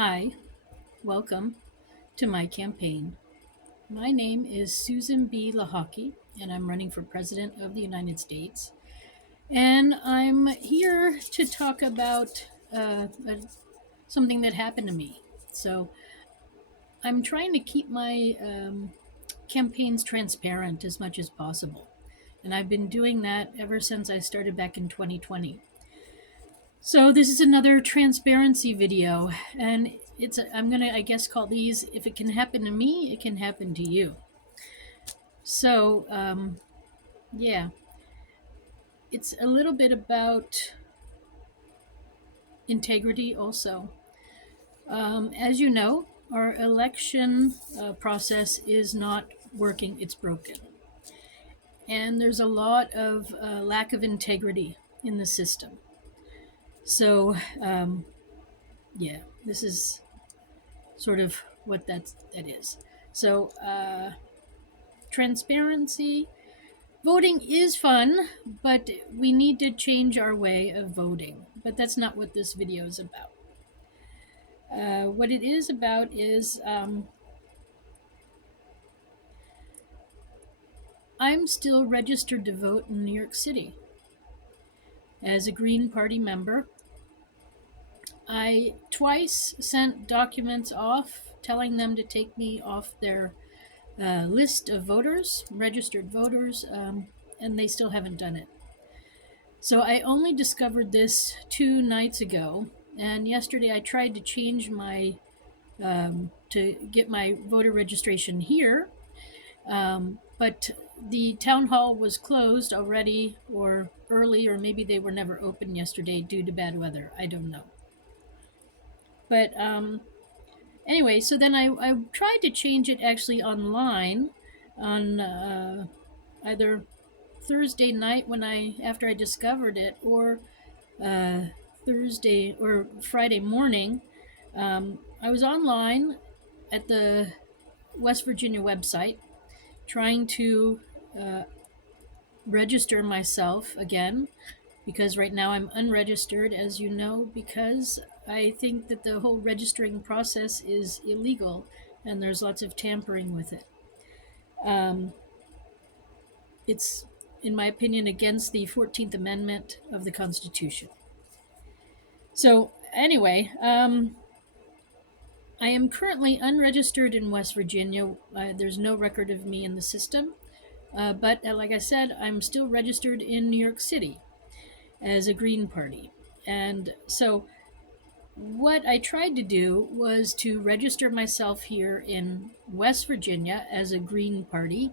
Hi, welcome to my campaign. My name is Susan B. Lochocki, and I'm running for President of the United States. And I'm here to talk about something that happened to me. So I'm trying to keep my campaigns transparent as much as possible. And I've been doing that ever since I started back in 2020. So this is another transparency video, and I'm gonna, I guess, call these "If it can happen to me, it can happen to you." So yeah, it's a little bit about integrity also. As you know, our election process is not working; it's broken, and there's a lot of lack of integrity in the system. So yeah, this is sort of what that is. So transparency. Voting is fun, but we need to change our way of voting. But that's not what this video is about. What it is about is I'm still registered to vote in New York City as a Green Party member. I twice sent documents off telling them to take me off their list of voters, registered voters, and they still haven't done it. So I only discovered this 2 nights ago, and yesterday I tried to change my to get my voter registration here, but the town hall was closed already, or early, or maybe they were never open yesterday due to bad weather. I don't know. But anyway, so then I tried to change it actually online on either Thursday night when after I discovered it, or uh, Thursday or Friday morning. I was online at the West Virginia website trying to uh, register myself again, because right now I'm unregistered, as you know, because I think that the whole registering process is illegal and there's lots of tampering with it. Um, it's, in my opinion, against the 14th Amendment of the Constitution. So, anyway, I am currently unregistered in West Virginia. There's no record of me in the system. But like I said, I'm still registered in New York City as a Green Party. And so what I tried to do was to register myself here in West Virginia as a Green Party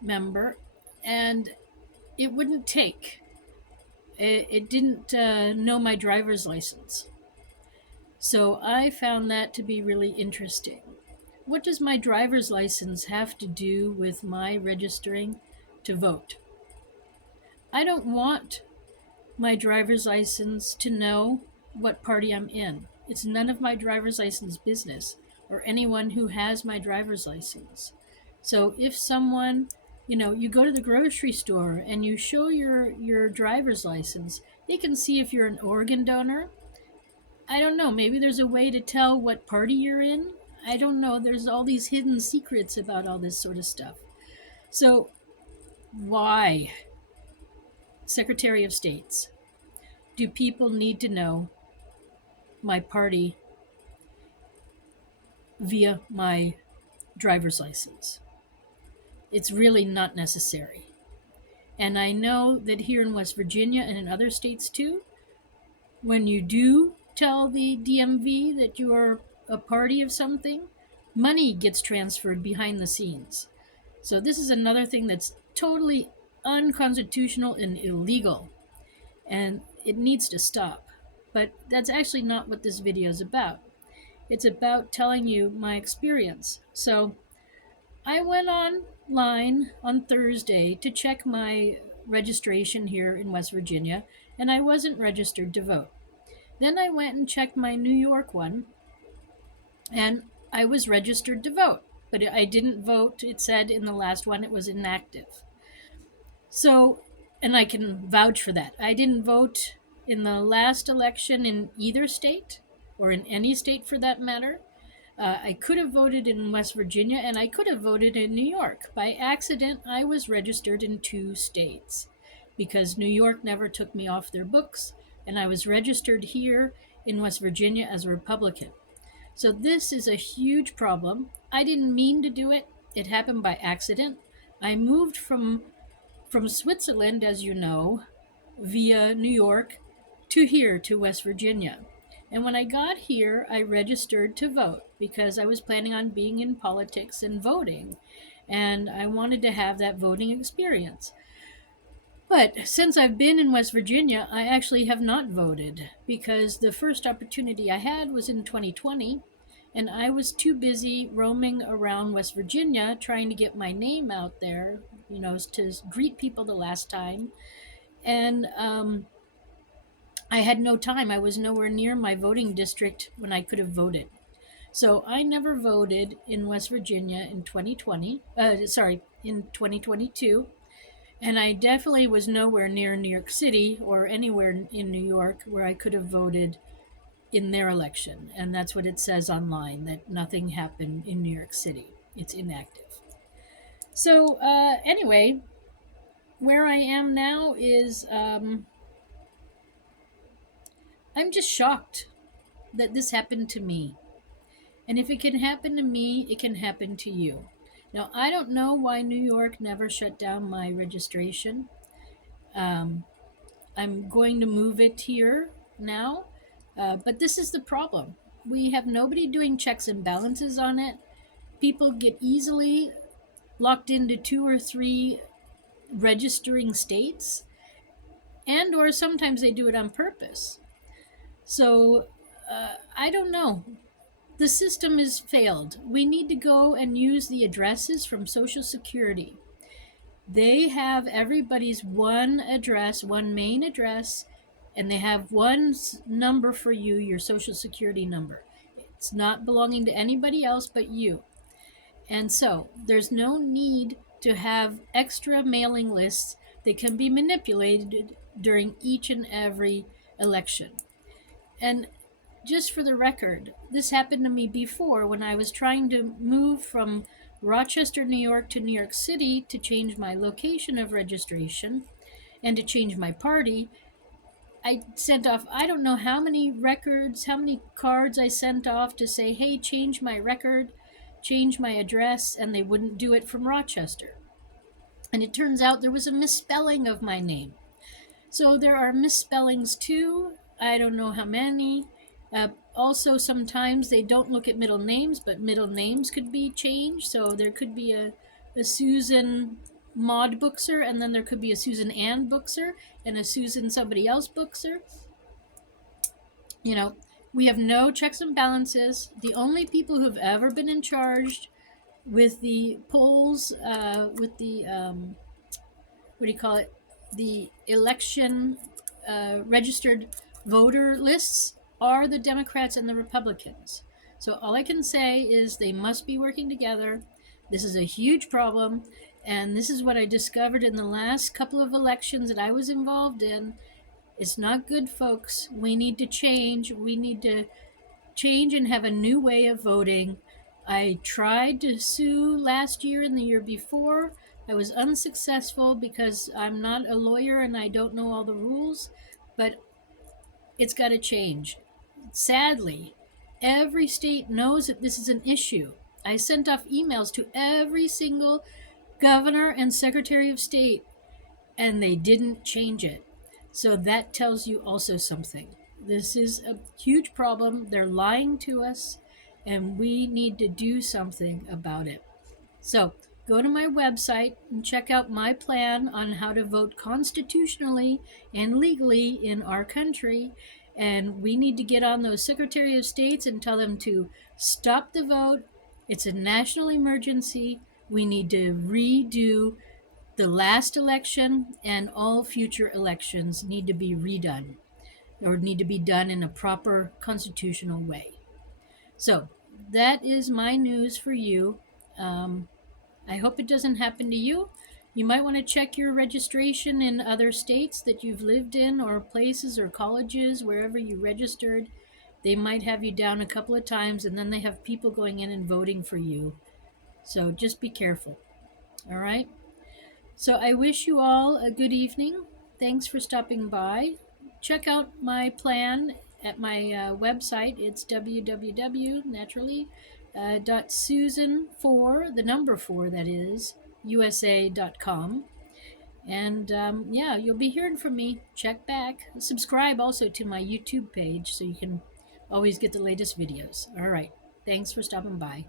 member, and it wouldn't take. It didn't know my driver's license. So I found that to be really interesting. What does my driver's license have to do with my registering to vote? I don't want my driver's license to know what party I'm in. It's none of my driver's license business, or anyone who has my driver's license. So if someone, you go to the grocery store and you show your driver's license, they can see if you're an organ donor. I don't know, maybe there's a way to tell what party you're in. I don't know. There's all these hidden secrets about all this sort of stuff. So, why, Secretary of States, do people need to know my party via my driver's license? It's really not necessary. And I know that here in West Virginia and in other states too, when you do tell the DMV that you are a party of something, money gets transferred behind the scenes. So this is another thing that's totally unconstitutional and illegal, and it needs to stop. But that's actually not what this video is about. It's about telling you my experience. So I went online on Thursday to check my registration here in West Virginia, and I wasn't registered to vote. Then I went and checked my New York one, and I was registered to vote, but I didn't vote. It said in the last one it was inactive. So, and I can vouch for that. I didn't vote in the last election in either state. or in any state for that matter. I could have voted in West Virginia and I could have voted in New York. By accident, I was registered in 2 states because New York never took me off their books, and I was registered here in West Virginia as a Republican. So this is a huge problem. I didn't mean to do it. It happened by accident. I moved from Switzerland, as you know, via New York to here to West Virginia. And when I got here, I registered to vote because I was planning on being in politics and voting. And I wanted to have that voting experience. But since I've been in West Virginia, I actually have not voted because the first opportunity I had was in 2020, and I was too busy roaming around West Virginia trying to get my name out there, to greet people the last time. And I had no time. I was nowhere near my voting district when I could have voted. So I never voted in West Virginia in 2020, in 2022. And I definitely was nowhere near New York City or anywhere in New York where I could have voted in their election. And that's what it says online, that nothing happened in New York City. It's inactive. So, anyway, where I am now is I'm just shocked that this happened to me. And if it can happen to me, it can happen to you. Now, I don't know why New York never shut down my registration. Um, I'm going to move it here now, but this is the problem. We have nobody doing checks and balances on it. People get easily locked into 2 or 3 registering states, and or sometimes they do it on purpose. So I don't know. The system has failed. We need to go and use the addresses from Social Security. They have everybody's one address, one main address, and they have one number for you, your Social Security number. It's not belonging to anybody else but you. And so there's no need to have extra mailing lists that can be manipulated during each and every election. And just for the record, this happened to me before when I was trying to move from Rochester, New York to New York City to change my location of registration and to change my party. I sent off, I don't know how many records, how many cards I sent off to say, hey, change my record, change my address, and they wouldn't do it from Rochester. And it turns out there was a misspelling of my name. So there are misspellings too. I don't know how many. Also, sometimes they don't look at middle names, but middle names could be changed. So there could be a Susan Maud Buchser, and then there could be a Susan Ann Buchser, and a Susan somebody else Buchser. We have no checks and balances. The only people who have ever been in charge with the polls, with the, what do you call it? The election registered voter lists are the Democrats and the Republicans. So all I can say is they must be working together. This is a huge problem, and this is what I discovered in the last couple of elections that I was involved in. It's not good, folks. We need to change. We need to change and have a new way of voting. I tried to sue last year and the year before. I was unsuccessful because I'm not a lawyer and I don't know all the rules, but it's got to change. Sadly, every state knows that this is an issue. I sent off emails to every single governor and secretary of state, and they didn't change it. So that tells you also something. This is a huge problem. They're lying to us, and we need to do something about it. So go to my website and check out my plan on how to vote constitutionally and legally in our country. And we need to get on those Secretary of States and tell them to stop the vote. It's a national emergency. We need to redo the last election, and all future elections need to be redone or need to be done in a proper constitutional way. So that is my news for you. I hope it doesn't happen to you. You might want to check your registration in other states that you've lived in, or places or colleges, wherever you registered, They might have you down a couple of times, and then they have people going in and voting for you. So just be careful. All right. So I wish you all a good evening. Thanks for stopping by. Check out my plan at my website. It's www, naturally, .susan4, the number 4, that is, usa.com. And yeah, you'll be hearing from me. Check back. Subscribe also to my YouTube page so you can always get the latest videos. All right. Thanks for stopping by.